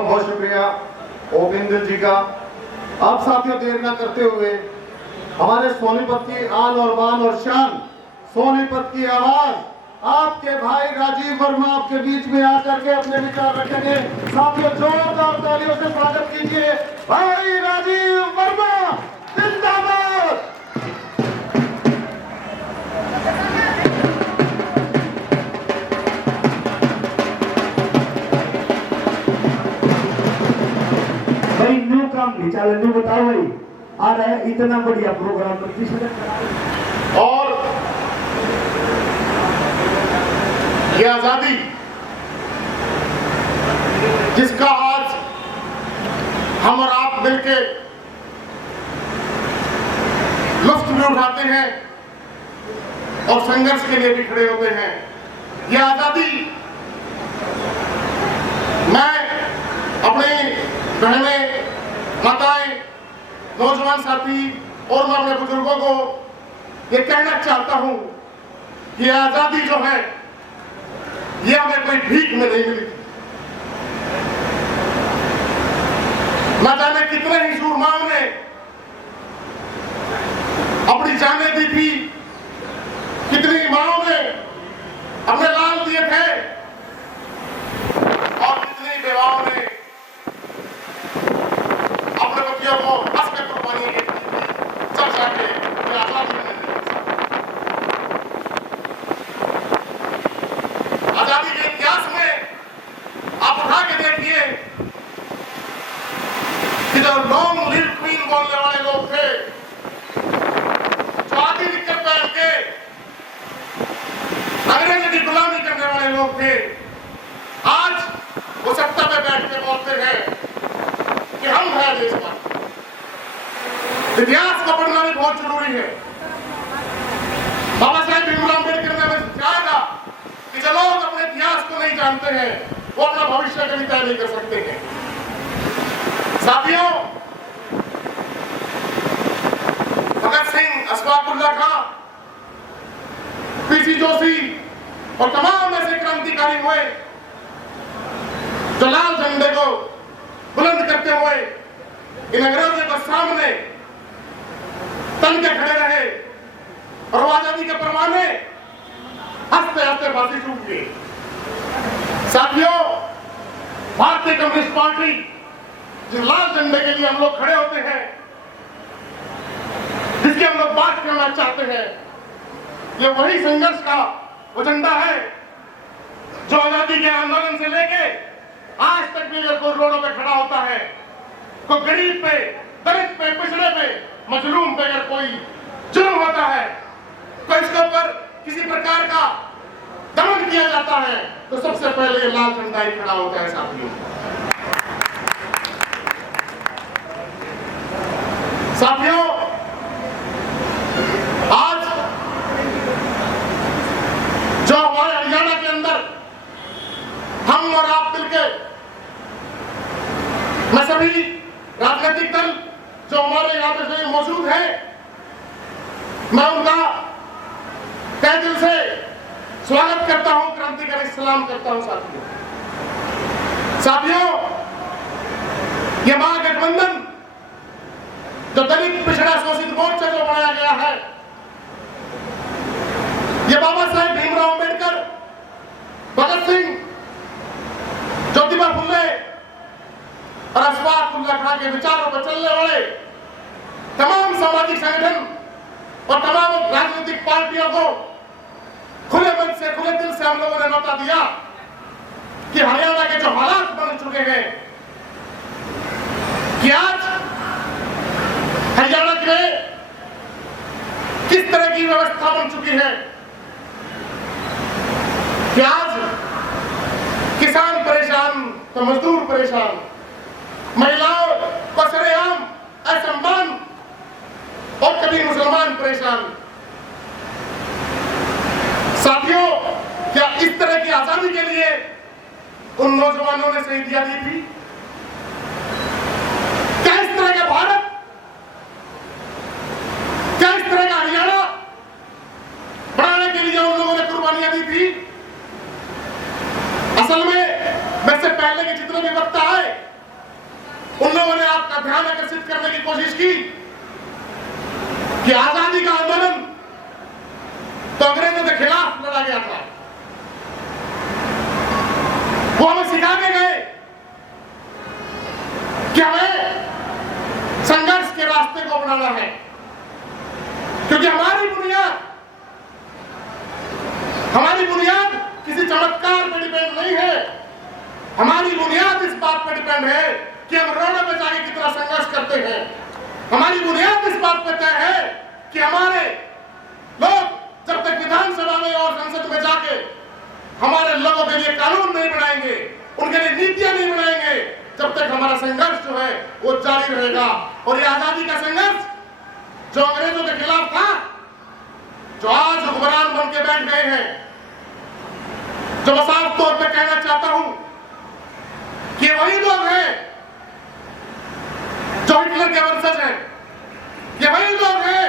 बहुत बहुत शुक्रिया ओपेंद्र जी का। आप साथियों देर न करते हुए हमारे सोनीपत की आन और बान और शान, सोनीपत की आवाज, आपके भाई राजीव वर्मा आपके बीच में आकर के अपने विचार रखेंगे। साथियों जोरदार तालियों से स्वागत कीजिए भाई राजीव वर्मा, जिंदाबाद। भाई न्यू काम नहीं चल, न्यू बताओ भाई आ रहा है इतना बढ़िया प्रोग्राम और ये आजादी जिसका आज हम और आप मिलके लुत्फ भी उठाते हैं और संघर्ष के लिए भी खड़े होते हैं, ये आजादी मैं अपने बहनें, माताएं, नौजवान साथी और मैं अपने बुजुर्गों को ये कहना चाहता हूं कि आजादी जो है ये हमें कोई भीख में नहीं मिली। न जाने कितने ही सूरमाओं ने अपनी जानें दी थी, कितनी माओं ने अपने लाल दिए थे और कितनी बेवाओं ने अपने बच्चियों को हंस के कुर्बानी की चर्चा के आजादी के इतिहास में आप उठा के देखिए कि जो लॉन्ग लिव क्वीन बोलने वाले लोग थे, जो आदि दिक्कत पहन के अंग्रेजों की गुलामी करने वाले लोग थे, आज वो सत्ता पे बैठ के बोलते हैं कि हम हैं देश का। इतिहास को पढ़ना भी बहुत जरूरी है। बाबा साहेब भीमराव अम्बेडकर ने हमें सिखाया था कि जो लोग अपने इतिहास को नहीं जानते हैं वो अपना भविष्य कभी तय नहीं कर सकते हैं। साथियों, भगत सिंह, अशफाकुल्लाह खां, पीसी जोशी और तमाम ऐसे क्रांतिकारी हुए जो लाल झंडे को बुलंद करते हुए इन अंग्रेजों के सामने तन के खड़े रहे और आजादी के परवाने हंसते हंसते फांसी छूट गई। साथियों, भारतीय कम्युनिस्ट पार्टी जिस लाल झंडे के लिए हम लोग खड़े होते हैं, जिसकी हम लोग बात करना चाहते हैं, ये वही संघर्ष का वो झंडा है जो आजादी के आंदोलन से लेके आज तक भी अगर कोई रोडों पे खड़ा होता है, कोई गरीब पे, दलित पे, पिछड़े पे, मजलूम पे अगर कोई जुर्म होता है, तो इसके ऊपर किसी प्रकार का दमन किया जाता है, तो सबसे पहले ये लाल झंडा ही खड़ा होता है। साथियों, आज जो हमारे हरियाणा के अंदर हम और आप मिलकर, मैं सभी राजनीतिक दल जो हमारे यहाँ पे मौजूद है, मैं उनका तहे दिल से स्वागत करता हूं, क्रांतिकारी सलाम करता हूं। साथियों, ये महागठबंधन जो दलित पिछड़ा शोषित मोर्चा जो बनाया गया है, ये बाबा साहेब भीमराव अम्बेडकर, भगत सिंह, ज्योतिबा फुले और अशफाकुल्लाह खां के विचारों पर चलने वाले तमाम सामाजिक संगठन और तमाम राजनीतिक पार्टियों को खुले मन से, खुले दिल से हम लोगों ने न्योता दिया कि हरियाणा के जो हालात बन चुके हैं, कि आज हरियाणा में किस तरह की व्यवस्था बन चुकी है, कि आज किसान परेशान तो मजदूर परेशान, महिलाओं को सरेआम असम्मान और कभी मुसलमान परेशान। साथियों, क्या इस तरह की आजादी के लिए उन नौजवानों ने शहीदियां दी थी? क्या इस तरह का भारत, क्या इस तरह का हरियाणा बनाने के लिए उन लोगों ने कुर्बानियां दी थी? असल में मैं से पहले के जितने भी वक्ता आए ध्यान आकर्षित करने की कोशिश की कि आजादी का आंदोलन तो अंग्रेजों के खिलाफ लड़ा गया था। वो हमें सिखा के गए कि हमें संघर्ष के रास्ते को अपनाना है, क्योंकि हमारी बुनियाद किसी चमत्कार पर डिपेंड नहीं है। हमारी बुनियाद इस बात पर डिपेंड है कि हम रोडों पर जाके कितना संघर्ष करते हैं। हमारी बुनियाद इस बात पर तय है कि हमारे लोग जब तक विधानसभा में और संसद में जाके हमारे लोगों के लिए कानून नहीं बनाएंगे, उनके लिए नीतियां नहीं बनाएंगे, जब तक हमारा संघर्ष जो है वो जारी रहेगा। और ये आजादी का संघर्ष जो अंग्रेजों के खिलाफ था, जो आज हुक्मरान बन के बैठ गए हैं, जो मैं साफ तौर पे कहना चाहता हूं कि वही लोग हैं जो हिटलर के वंशज हैं, ये वही लोग हैं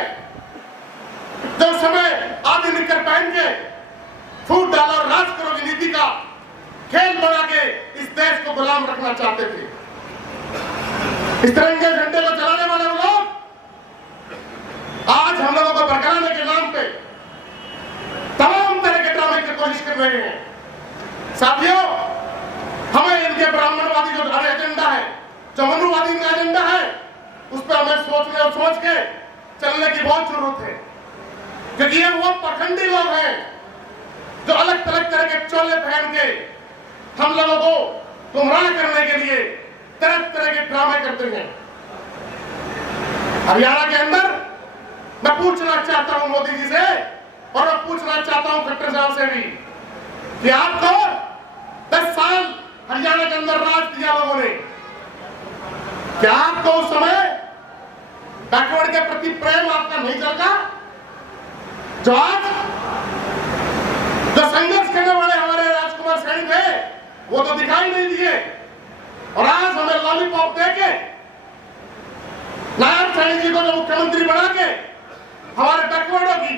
जो उस समय आधी निक्कर पहन के फूट डाला और राज करो की नीति का खेल बना के इस देश को गुलाम रखना चाहते थे। इस तिरंगे झंडे को चलाने वाले लोग आज हम लोगों को भड़काने के नाम पे तमाम तरह के ड्रामे की कोशिश कर रहे हैं। साथियों, हमें इनके ब्राह्मणवादी जो एजेंडा है, जो मनुवादी का एजेंडा है, उस पर हमें सोचने और सोच के चलने की बहुत जरूरत है, क्योंकि ये वो पखंडी लोग हैं जो अलग अलग तरह के चोले पहन के हम लोगों को गुमराह करने के लिए तरह तरह के ड्रामे करते हैं। हरियाणा के अंदर मैं पूछना चाहता हूं मोदी जी से, और मैं पूछना चाहता हूं खट्टर साहब से भी, कि आपको 10 साल हरियाणा के अंदर राज दिया लोगों ने, क्या आपको उस समय बैकवर्ड के प्रति प्रेम आपका नहीं चलता? जो आज जो संघर्ष करने वाले हमारे राजकुमार सैनी थे, वो तो दिखाई नहीं दिए, और आज हमें लॉलीपॉप देके नायब सैनी जी को जो मुख्यमंत्री बना के हमारे बैकवर्डों की,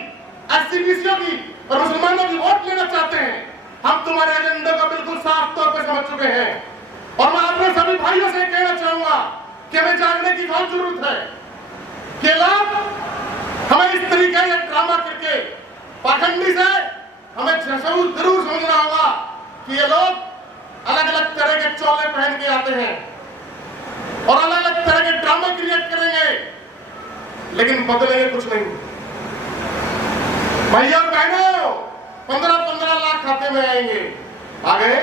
एससीबीसीओ की और मुसलमानों की वोट लेना चाहते हैं। हम तुम्हारे एजेंडे को बिल्कुल साफ तौर पर समझ चुके हैं, और मैं अपने सभी भाइयों से कहना चाहूंगा कि हमें जानने की बहुत जरूरत है कि लोग हमें इस तरीके से ड्रामा करके पाखंडी से हमें जरूर समझना होगा कि ये लोग अलग अलग तरह के चोले पहन के आते हैं और अलग अलग तरह के ड्रामे क्रिएट करेंगे, लेकिन बदलेंगे कुछ नहीं। भैया और बहनों, 15-15 लाख खाते में आएंगे, आ गए।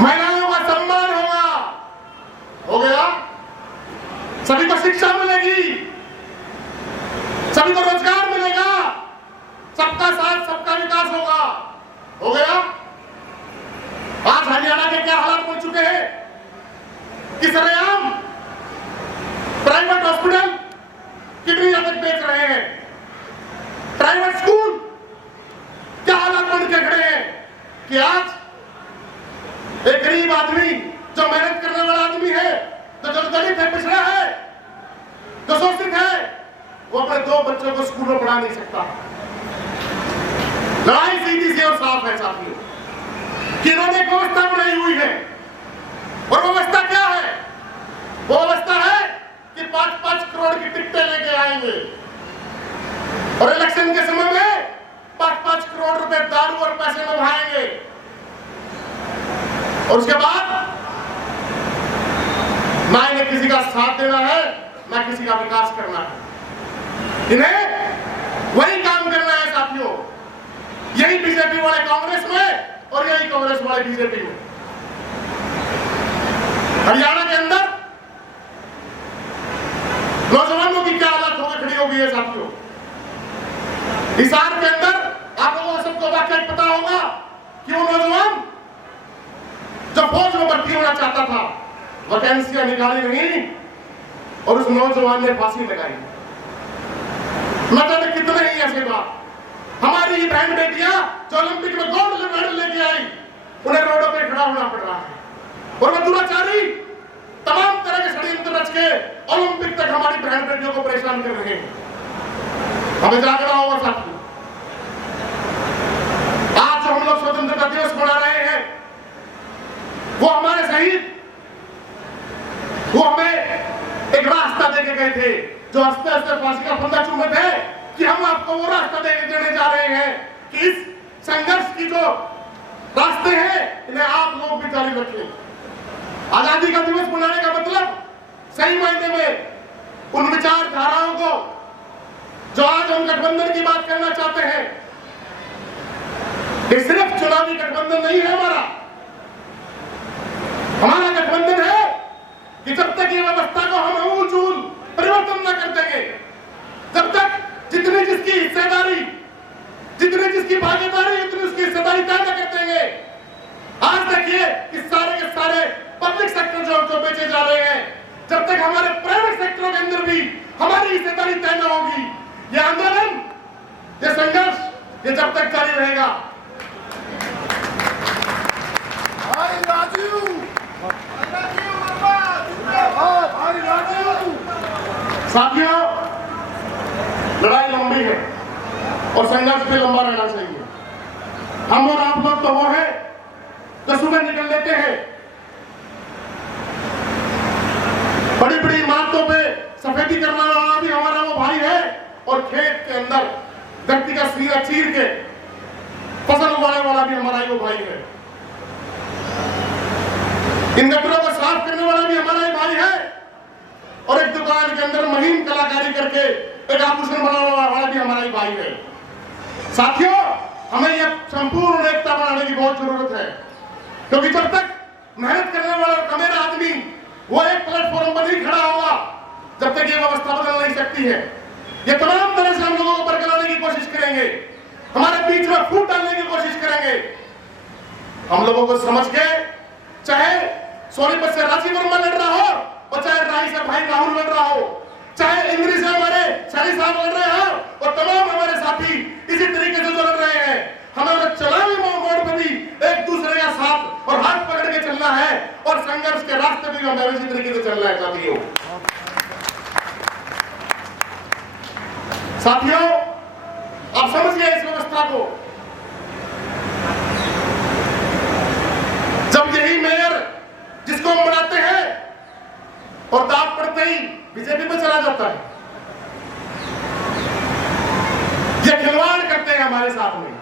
महिलाओं का सम्मान होगा, हो गया। सभी को शिक्षा मिलेगी, सभी को रोजगार मिलेगा, सबका साथ सबका विकास होगा, हो गया। आज हरियाणा के क्या हालात हो चुके हैं कि सरेआम प्राइवेट हॉस्पिटल किडनी तक बेच रहे हैं, प्राइवेट स्कूल क्या हालात बन के खड़े हैं कि आज एक गरीब आदमी जो मेहनत करने वाला आदमी है, जो दलित है, पिछड़ा है, जो शोषित है, वो अपने 2 बच्चों को स्कूल में पढ़ा नहीं सकता। लड़ाई सीधी सी और साफ है साथियों कि इन्होंने एक व्यवस्था बनाई हुई है, और व्यवस्था क्या है? वो व्यवस्था है कि 5-5 करोड़ की टिकटें लेके आएंगे और इलेक्शन के समय में 5-5 करोड़ रुपए दारू और पैसे में बहाएंगे, और उसके बाद ना इन्हें किसी का साथ देना है, ना किसी का विकास करना है। इन्हें वही काम करना है साथियों, यही बीजेपी वाले कांग्रेस में और यही कांग्रेस वाले बीजेपी में। हरियाणा के अंदर नौजवानों की क्या हालत होगी, खड़ी होगी है साथियों। हिसार के अंदर आप लोगों को सबको वाकई पता होगा कि वो नौजवान जो फौज में भर्ती होना चाहता था, वैकेंसियां निकाली नहीं और उस नौजवान ने फांसी लगाई। न जाने कितने ही ऐसे बात। हमारी ही बहन बेटियां जो ओलंपिक में गोल्ड मेडल लेके आई, उन्हें रोडों पे खड़ा होना पड़ रहा है, और वो दुराचारी तमाम तरह के षड्यंत्र रच के ओलंपिक तक हमारी बहन बेटियों को परेशान कर रहे हैं। हमें जागना होगा साथियों। आज जो हम लोग स्वतंत्रता दिवस मना रहे हैं, वो हमारे शहीद जो हंसते हंसते फांसी का फंदा चूमे थे कि हम आपको वो रास्ता देने जा रहे हैं कि इस संघर्ष की जो रास्ते हैं इन्हें आप लोग भी जारी रखें। आजादी का दिवस मनाने का मतलब सही मायने में उन विचारधाराओं को जो आज हम गठबंधन की बात करना चाहते हैं, ये सिर्फ चुनावी गठबंधन नहीं है हमारा गठबंधन है कि जब तक ये व्यवस्था को हम आमूल परिवर्तन न कर देंगे, जब तक जितनी जिसकी हिस्सेदारी, जितनी जिसकी भागीदारी, उतनी उसकी हिस्सेदारी तय न कर देंगे। आज देखिए कि सारे के सारे पब्लिक सेक्टर जो बेचे जा रहे हैं, जब तक हमारे प्राइवेट सेक्टरों के अंदर भी हमारी हिस्सेदारी तय न होगी, ये आंदोलन, ये संघर्ष, ये जब तक जारी रहेगा। साथियों, लड़ाई लंबी है और संघर्ष भी लंबा रहना चाहिए। हम और आप लोग तो वो है जो सुबह निकल लेते हैं, बड़ी बड़ी इमारतों पे सफेदी करने वाला भी हमारा वो भाई है, और खेत के अंदर धरती का सीरा चीर के फसल उगाने वाला भी हमारा वो भाई है। इन गटरों को साफ करने वाला भी हमारा ही भाई है, और एक दुकान के अंदर महीन कलाकारी करके एक आभूषण बनाने वाला भी हमारा ही भाई है। साथियों, हमें यह संपूर्ण एकता बनाने की बहुत जरूरत है, क्योंकि जब तक मेहनत करने वाला कमेरा आदमी वो एक प्लेटफॉर्म पर नहीं खड़ा होगा, जब तक ये व्यवस्था बदल नहीं सकती है। ये तमाम तरह से हम लोगों को बरकराने की कोशिश करेंगे, हमारे बीच में फूट डालने की कोशिश करेंगे। हम लोगों को समझ के, चाहे सोनीपत से राजीव वर्मा लड़ रहा हो, और चाहे राही से भाई राहुल लड़ रहा हो, चाहे इंद्री से हमारे शाही साहब लड़ रहे हो, और तमाम हमारे साथी इसी तरीके से जो लड़ रहे हैं, हमें चुनावी मोड़ पर भी एक दूसरे का साथ और हाथ पकड़ के चलना है, और संघर्ष के रास्ते भी हमें इसी तरीके से चलना है। साथियों, आप समझ गए इस व्यवस्था को। जब यही मेयर जिसको हम बनाते हैं और दाग पड़ते ही बीजेपी में चला जाता है, ये खिलवाड़ करते हैं हमारे साथ में,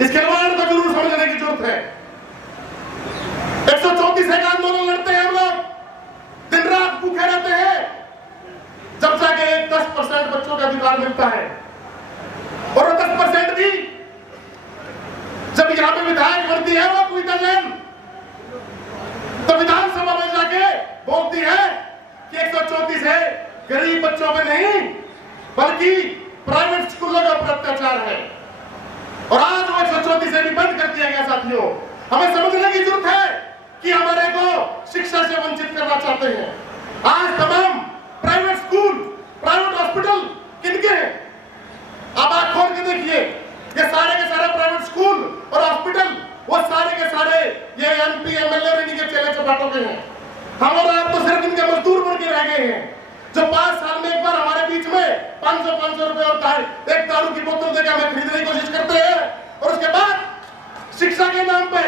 इस खिलवाड़ को जरूर समझने की जरूरत है। 134 का आंदोलन लड़ते हैं हम लोग, दिन रात भूखे रहते हैं, जब जाके 10% बच्चों का अधिकार मिलता है, और 10% भी जब यहाँ पे विधायक बनती है वो कोई दलन, तो विधानसभा में जाके बोलती है कि 134 है गरीब बच्चों पे नहीं, बल्कि प्राइवेट स्कूलों का अत्याचार है, और आज वो 134 से भी बंद कर दिया गया। साथियों, हमें समझने की जरूरत है कि हमारे को शिक्षा से वंचित करना चाहते हैं। आज तमाम प्राइवेट स्कूल, प्राइवेट हॉस्पिटल किनके हैं? आप आंख खोल के देखिए, ये सारे के सारे प्राइवेट स्कूल और हॉस्पिटल, वो सारे के सारे ये एमपी एमएलए और इनके चेले चपाटों के हैं। हम और आप तो सिर्फ इनके मजदूर बन के रह गए हैं, जो 5 साल में एक बार हमारे बीच में 500 रुपए और एक दारू की बोतल देकर हमें खरीदने की कोशिश करते हैं, और उसके बाद शिक्षा के नाम पे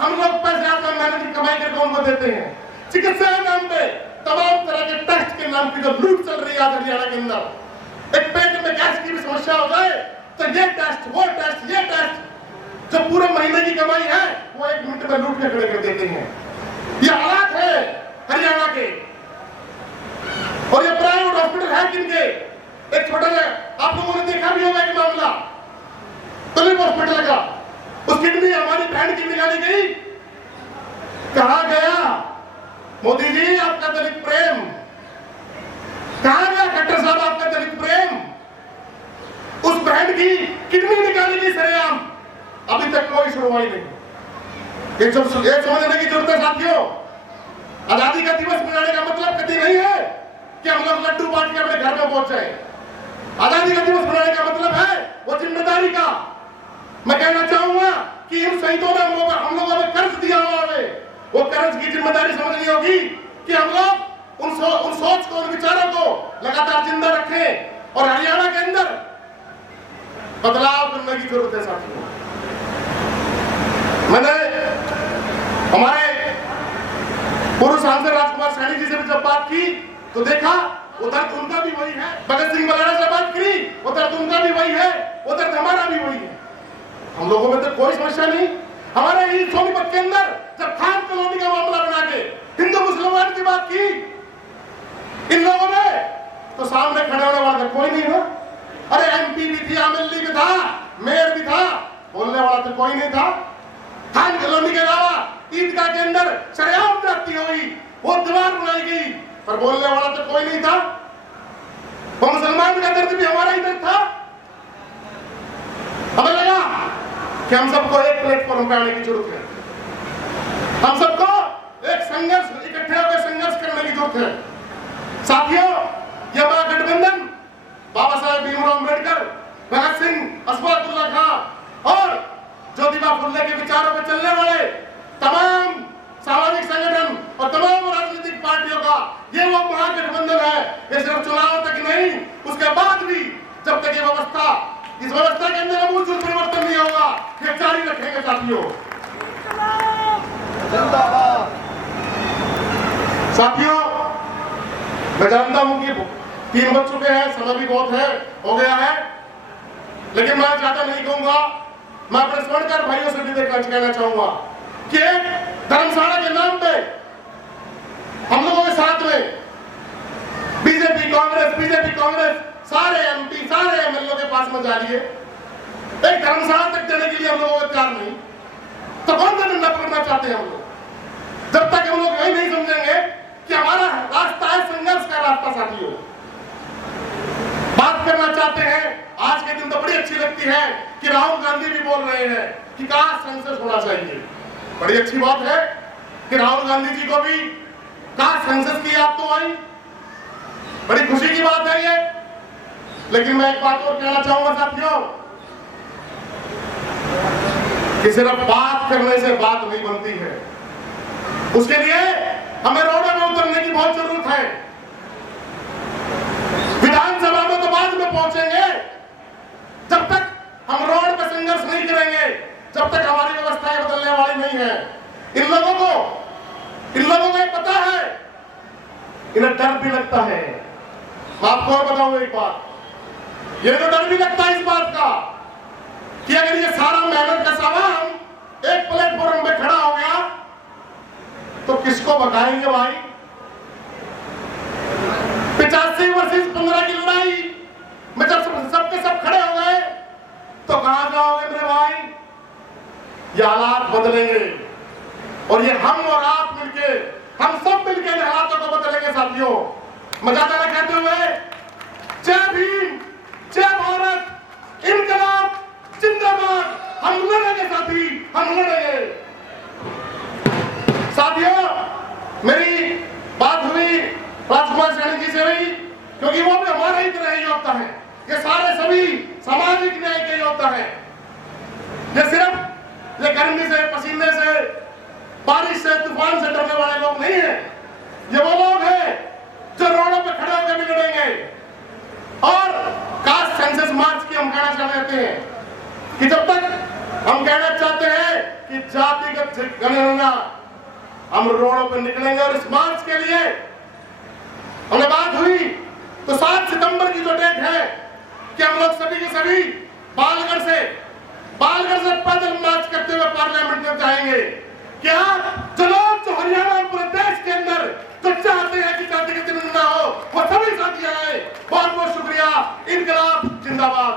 हम लोग पैसे आपका मेहनत की कमाई करके उनको देते हैं। चिकित्सा के नाम पे तमाम तरह के टेस्ट के नाम की जो लूट चल रही है हरियाणा के अंदर, एक पेट में गैस की भी समस्या हो जाए तो ये टेस्ट, वो टेस्ट, ये टेस्ट, जो पूरे महीने की कमाई है वो 1 मिनट में लूट के खड़े कर देते हैं। ये हालात है हरियाणा के, और ये प्राइवेट हॉस्पिटल है किनके? एक छोटा सा आप लोगों ने देखा भी होगा एक मामला तुलिप हॉस्पिटल का, उस किडनी हमारी बहन की निकाली गई। कहा गया मोदी जी आपका दलित प्रेम, कहा गया खट्टर साहब आपका दलित प्रेम, उस बहन की किडनी निकाली गई सरेआम, अभी तक कोई सुनवाई नहीं। ये समझने की जरूरत है साथियों, आजादी का दिवस मनाने का मतलब कभी नहीं है कि हम लोग लड्डू बांट के अपने घर में पहुंच जाए। आजादी का दिवस मनाने का मतलब है वो जिम्मेदारी का। मैं कहना चाहूंगा कि इन शहीदों ने हम लोगों ने कर्ज दिया हुआ है, वो कर्ज की जिम्मेदारी समझनी होगी कि हम लोग उन सोच को, उन विचारों को लगातार जिंदा रखें, और हरियाणा के अंदर बदलाव करने की जरूरत है साथियों। मैंने हमारे पूर्व सांसद राजकुमार सैनी जी से भी जब बात की तो देखा वो दर्द उनका भी वही है। भगत सिंह वगैरह से बात करी, वो दर्द उनका भी वही है, वो दर्द हमारा भी वही है। हम लोगों में तो कोई समस्या नहीं। हमारे ही सोनीपत के अंदर जब खान कॉलोनी का मामला बना के हिंदू मुसलमान की बात की इन लोगों ने, तो सामने खड़े होने वाला कोई नहीं था। अरे एमपी भी थी, एमएलए भी था, मेयर भी था, बोलने वाला तो कोई नहीं था। खान कॉलोनी के अलावा ईदगाह के अंदर शरेआम जाती हुई वो दीवार बनाई गई, पर बोलने वाला तो कोई नहीं था। वो मुसलमान का दर्द भी हमारा ही दर्द था। हमें लगा कि हम सबको एक प्लेटफॉर्म पे आने की जरूरत है, हम सबको एक संघर्ष, इकट्ठे होकर संघर्ष करने की जरूरत है। साथियों, यह महागठबंधन बाबा साहेब भीमराव अम्बेडकर, भगत सिंह, अशफाकुल्ला खां और ज्योतिबा फुले के विचारों पर चलने वाले तमाम सामाजिक संगठन और तमाम राजनीतिक पार्टियों का ये वो महागठबंधन है। ये सिर्फ चुनाव तक नहीं, उसके बाद भी जब तक ये व्यवस्था, इस व्यवस्था के अंदर आमूल परिवर्तन नहीं होगा, ये जारी रखेंगे। साथियों, मैं जानता हूं कि 3 बज चुके हैं, समय भी बहुत है, हो गया है, लेकिन मैं ज्यादा नहीं कहूंगा। मैं अपने स्वर्णकार भाइयों से भी कहना चाहूंगा कि धर्मशाला के नाम पे हम लोगों के साथ में बीजेपी कांग्रेस सारे एमपी, सारे एमएलए के पास में जा लिए, एक धर्मशाला तक देने के लिए हम लोगों को तैयार नहीं, तो कौन सा डंडा पकड़ना चाहते हैं हम लोग? जब तक हम लोग यही नहीं समझेंगे कि हमारा रास्ता है संघर्ष का रास्ता। साथियों, बात करना चाहते हैं, आज के दिन तो बड़ी अच्छी लगती है कि राहुल गांधी भी बोल रहे हैं कि कहा संसद होना चाहिए। बड़ी अच्छी बात है कि राहुल गांधी जी को भी कहा संसद की याद तो आई, बड़ी खुशी की बात है ये। लेकिन मैं एक बात और कहना चाहूंगा साथियों, कि सिर्फ बात करने से बात नहीं बनती है, उसके लिए हमें रोडों में उतरने की बहुत जरूरत है। विधानसभा में तो बाद में पहुंचेंगे, जब तक हम रोड पर संघर्ष नहीं करेंगे, जब तक हमारी व्यवस्थाएं बदलने वाली नहीं है। इन लोगों को पता है, इन्हें डर भी लगता है। मैं आपको और बताऊं एक बात, ये तो डर भी लगता है इस बात का कि अगर ये सारा मेहनत का सामान एक प्लेटफॉर्म पे खड़ा हो गया तो किसको भगाएंगे भाई? 85 वर्सेस 15 की लड़ाई में जब सबके सब खड़े हो गए तो कहां जाओगे मेरे भाई? ये हालात बदलेंगे और ये हम और आप मिलके, हम सब मिलके इन हालातों को बदलेंगे। साथियों, मजा ना कहते हुए जय भीम, जय भारत, इनकलाब जिंदाबाद। हम लड़ेंगे साथी, हम लड़ेंगे। साथियों, मेरी बात हुई राजकुमार सैनी जी से हुई, क्योंकि वो भी हमारे ही तरह योद्धा है। ये सारे सभी सामाजिक न्याय के योद्धा है। ये सिर्फ ये गर्मी से, पसीने से, बारिश से, तूफान से डरने वाले लोग नहीं है। ये वो लोग हैं जो रोडों पे खड़े होकर भी लड़ेंगे। और कास्ट सेंसस मार्च की हम कहना चाहते हैं कि जब तक हम कहना चाहते हैं कि जातिगत जनगणना, हम रोडों पर निकलेंगे। और इस मार्च के लिए हमें बात हुई तो 7 सितंबर की जो डेट है कि हम लोग सभी के सभी बालगढ़ से पैदल मार्च करते हुए पार्लियामेंट में जाएंगे। क्या जो लोग, जो हरियाणा पूरे देश के अंदर जो चाहते हैं कि जातिगत जनगणना हो, वो सभी साथी आए। बहुत बहुत शुक्रिया। इनकलाब जिंदाबाद।